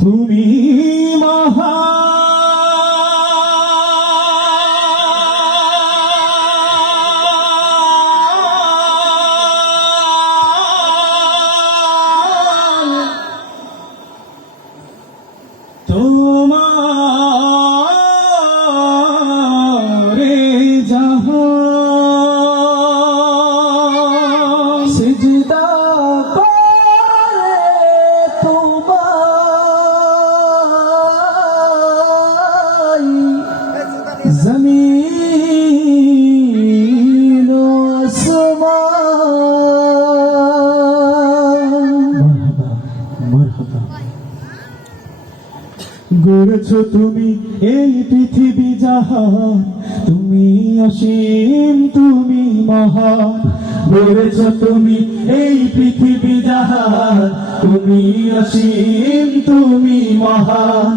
তুমি মহা তোমারে জাহান সিজদা করে তোমায় জমিন ও আসমান। মারহাবা গড়েছো তুমি এই পৃথিবী জাহান, তুমি অসীম তুমি মহান। গড়েছো তুমি এই পৃথিবী জাহান, তুমি অসীম তুমি মহান।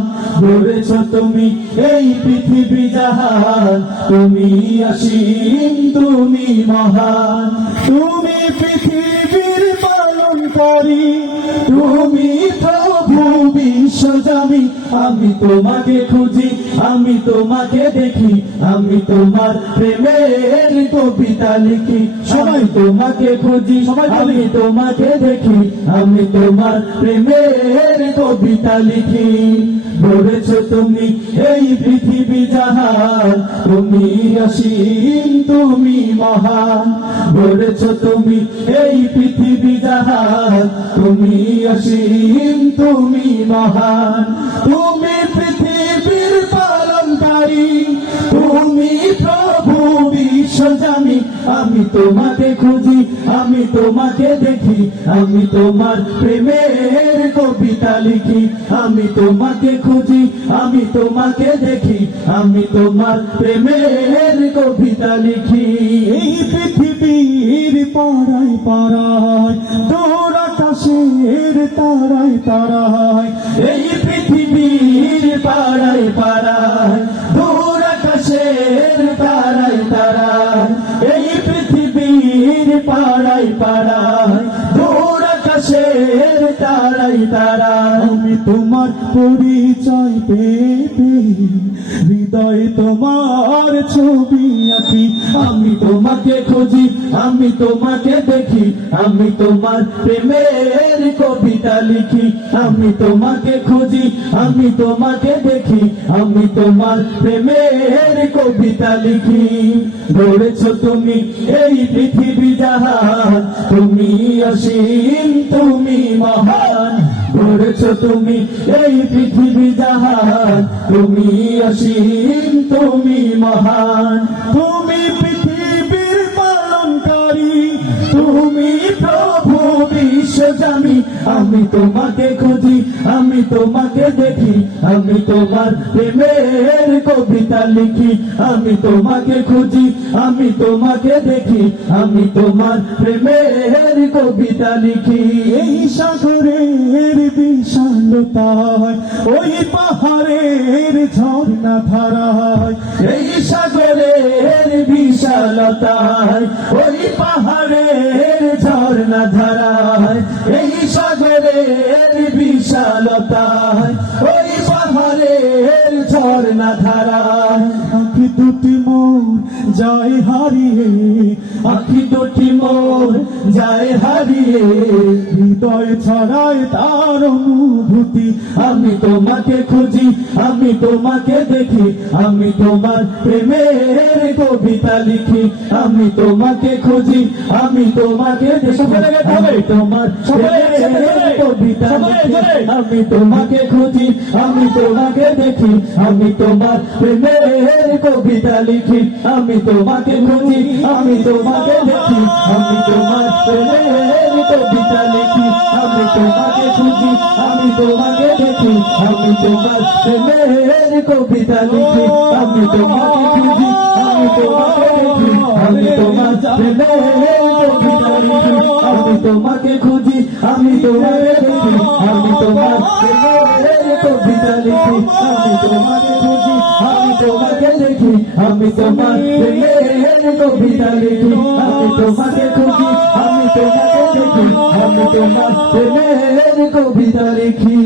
গড়েছো তুমি এই পৃথিবী জাহান, তুমি অসীম তুমি মহান। তুমি পৃথিবীর পালনকারী, তুমি প্রভু বিশ্বজামি। আমি তোমাকে খুঁজি, আমি তোমাকে দেখি, আমি তোমার প্রেমের কবিতা লিখি। সবাই তোমাকে খুঁজি, আমি তোমাকে দেখি, আমি তোমার প্রেমের কবিতা লিখি। গড়েছো তুমি এই পৃথিবী জাহান, তুমি অসীম তুমি মহান। গড়েছো তুমি এই পৃথিবী জাহান, তুমি অসীম তুমি মহান। তুমি পৃথিবীর পালনকারী, তুমি প্রভু বিশ্বজামি। আমি তোমাকে খুঁজি, আমি তোমাকে দেখি, আমি তোমার প্রেমের কবিতা লিখি। আমি তোমাকে খুঁজি, আমি তোমাকে দেখি, আমি তোমার প্রেমের কবিতা লিখি। এই পৃথিবীর পাড়ায় পাড়ায়, দূর আকাশের তারায় তারায়। এই পৃথিবীর পাড়ায় পাড়ায়, দূর আকাশের তারায় তারায়। এই পৃথিবীর পাড়ায় পাড়ায়, দূর আকাশের তারায় তারায়। আমি তোমার পরিচয় পেতে হৃদয়ে তোমার ছবি আঁকি। আমি তোমাকে খুঁজি, আমি তোমাকে দেখি, আমি তোমার প্রেমের কবিতা লিখি। আমি তোমাকে খুঁজি, আমি তোমাকে দেখি, আমি তোমার প্রেমের কবিতা লিখি। গড়েছো তুমি এই পৃথিবী জাহান, তুমি অসীম তুমি মহান। গড়েছো তুমি এই পৃথিবী জাহান, তুমি অসীম তুমি মহান। তুমি পৃথিবীর পালনকারী, তুমি প্রভু বিশ্বজামি। আমি তোমাকে খুঁজি, আমি তোমাকে দেখি, আমি তোমার প্রেমের কবিতা লিখি। আমি তোমাকে খুঁজি, আমি তোমাকে দেখি, আমি তোমার প্রেমের কবিতা লিখি। এই সাগরের বিশালতায়, ওই পাহাড়ের ঝর্ণা ধারায়। এই সাগরের বিশালতায়, ওই পাহাড়ের ঝর্ণা ধারায়। এই সাগরের বিশালতায়, ওই পাহাড়ের ঝর্ণা ধারায়। আঁখি দুটি মোর যায় হারিয়ে, আঁখি দুটি মোর যায় হারিয়ে। হৃদয় ছড়ায় তার অনুভূতি। আমি তোমাকে খুঁজি, আমি তোমাকে দেখি, আমি তোমার প্রেমের কবিতা লিখি। আমি তোমাকে খুঁজি, আমি তোমাকে দেখি, আমি তোমার প্রেমের কবিতা লিখি। আমি তোমাকে খুঁজি, আমি তোমাকে দেখি, আমি তোমার প্রেমের কবিতা লিখি। আমি তোমাকে খুঁজি, আমি তোমাকে দেখি, আমি তোমার প্রেমের কবিতা লিখি। আমি তোমাকে খুঁজি, আমি তোমাকে দেখি, আমি তোমার প্রেমের কবিতা লিখি। আমি তোমাকে খুঁজি, আমি তোমাকে দেখি, আমি তোমার প্রেমের কবিতা লিখি। আমি তোমাকে খুঁজি, আমি তোমাকে দেখি, আমি তোমার প্রেমের কবিতা লিখি। আমি তোমাকে খুঁজি, আমি তোমাকে দেখি, আমি তোমার প্রেমের কবিতা লিখি। আমি তোমাকে খুঁজি, আমি তোমাকে দেখি, আমি তোমার প্রেমের কবিতা লিখি।